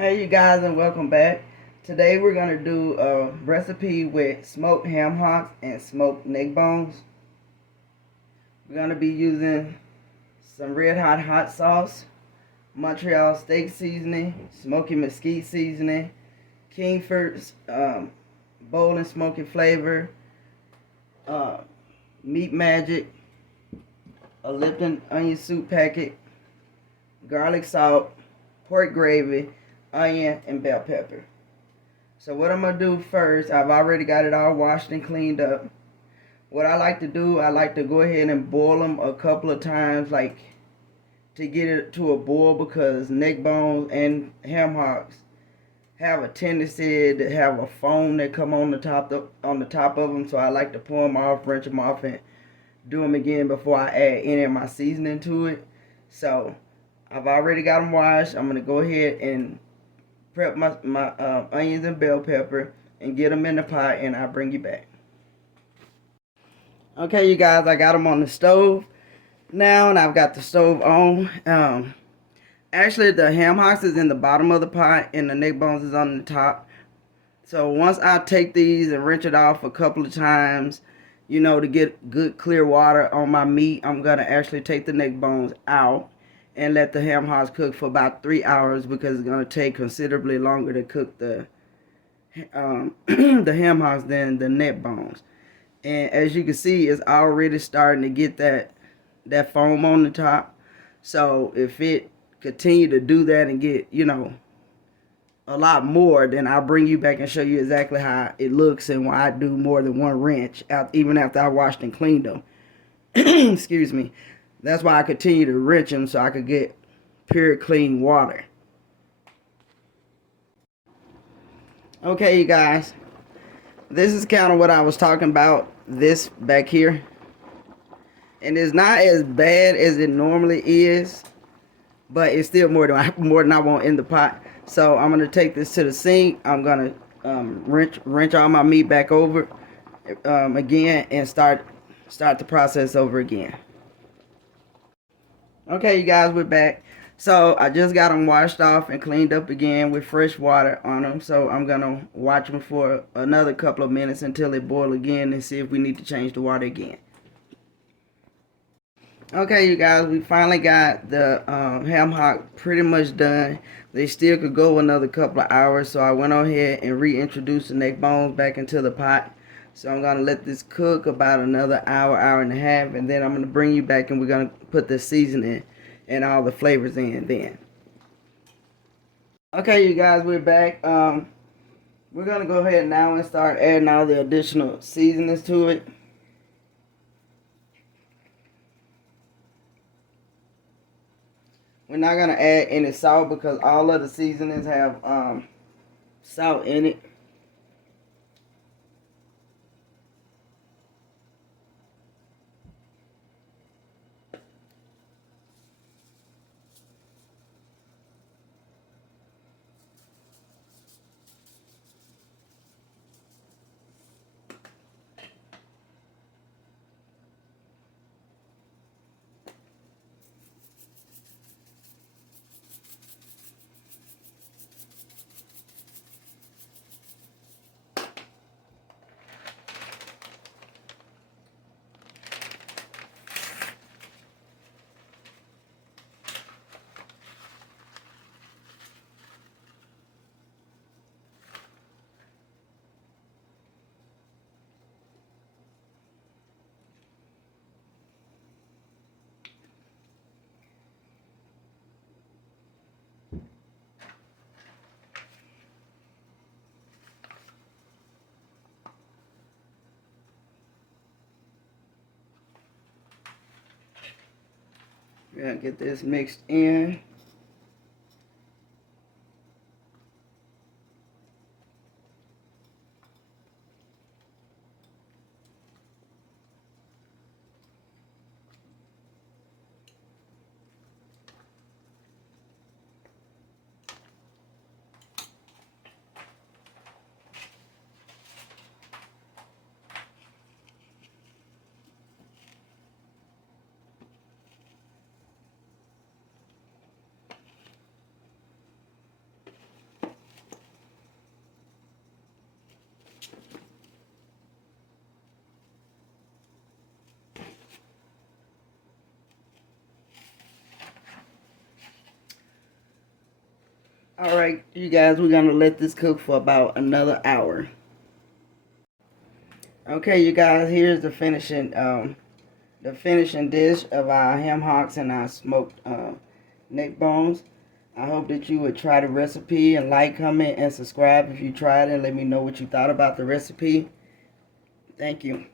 Hey you guys, and welcome back. Today we're going to do a recipe with smoked ham hocks and smoked neck bones. We're going to be using some red hot sauce, Montreal steak seasoning, smoky mesquite seasoning, Kingford's bold and smoky flavor, uh, meat magic, a Lipton onion soup packet, garlic salt, pork gravy, onion, and bell pepper. So what I'm going to do first, I've already got it all washed and cleaned up. What I like to do, I like to go ahead and boil them a couple of times, like to get it to a boil, because neck bones and ham hocks have a tendency to have a foam that come on the top of them. So I like to pull them off, rinse them off, and do them again before I add any of my seasoning to it. So I've already got them washed. I'm gonna go ahead and prep my onions and bell pepper and get them in the pot, and I'll bring you back. Okay, you guys, I got them on the stove now, and I've got the stove on. Actually, the ham hocks is in the bottom of the pot, and the neck bones is on the top. So once I take these and rinse it off a couple of times, to get good clear water on my meat, I'm gonna actually take the neck bones out and let the ham hocks cook for about 3 hours, because it's gonna take considerably longer to cook the the ham hocks than the neck bones. And as you can see, it's already starting to get that foam on the top. So if it continue to do that and get a lot more, then I'll bring you back and show you exactly how it looks and why I do more than one rinse out, even after I washed and cleaned them. Excuse me. That's why I continue to rinse them, so I could get pure clean water. Okay, you guys, this is kind of what I was talking about, this back here. And it's not as bad as it normally is, but it's still more than I want in the pot. So I'm gonna take this to the sink. I'm gonna wrench all my meat back over again, and start the process over again. Okay, you guys, we're back. So I just got them washed off and cleaned up again with fresh water on them. So I'm gonna watch them for another couple of minutes until they boil again, and see if we need to change the water again. Okay, you guys, we finally got the ham hock pretty much done. They still could go another couple of hours, so I went on ahead and reintroduced the neck bones back into the pot. So I'm going to let this cook about another hour and a half, and then I'm going to bring you back, and we're going to put the seasoning and all the flavors in then. Okay, you guys, we're back. We're going to go ahead now and start adding all the additional seasonings to it. We're not going to add any salt, because all of the seasonings have salt in it. We're going to get this mixed in. Alright, you guys, we're going to let this cook for about another hour. Okay, you guys, here's the finishing dish of our ham hocks and our smoked neck bones. I hope that you would try the recipe and like, comment, and subscribe if you tried it, and let me know what you thought about the recipe. Thank you.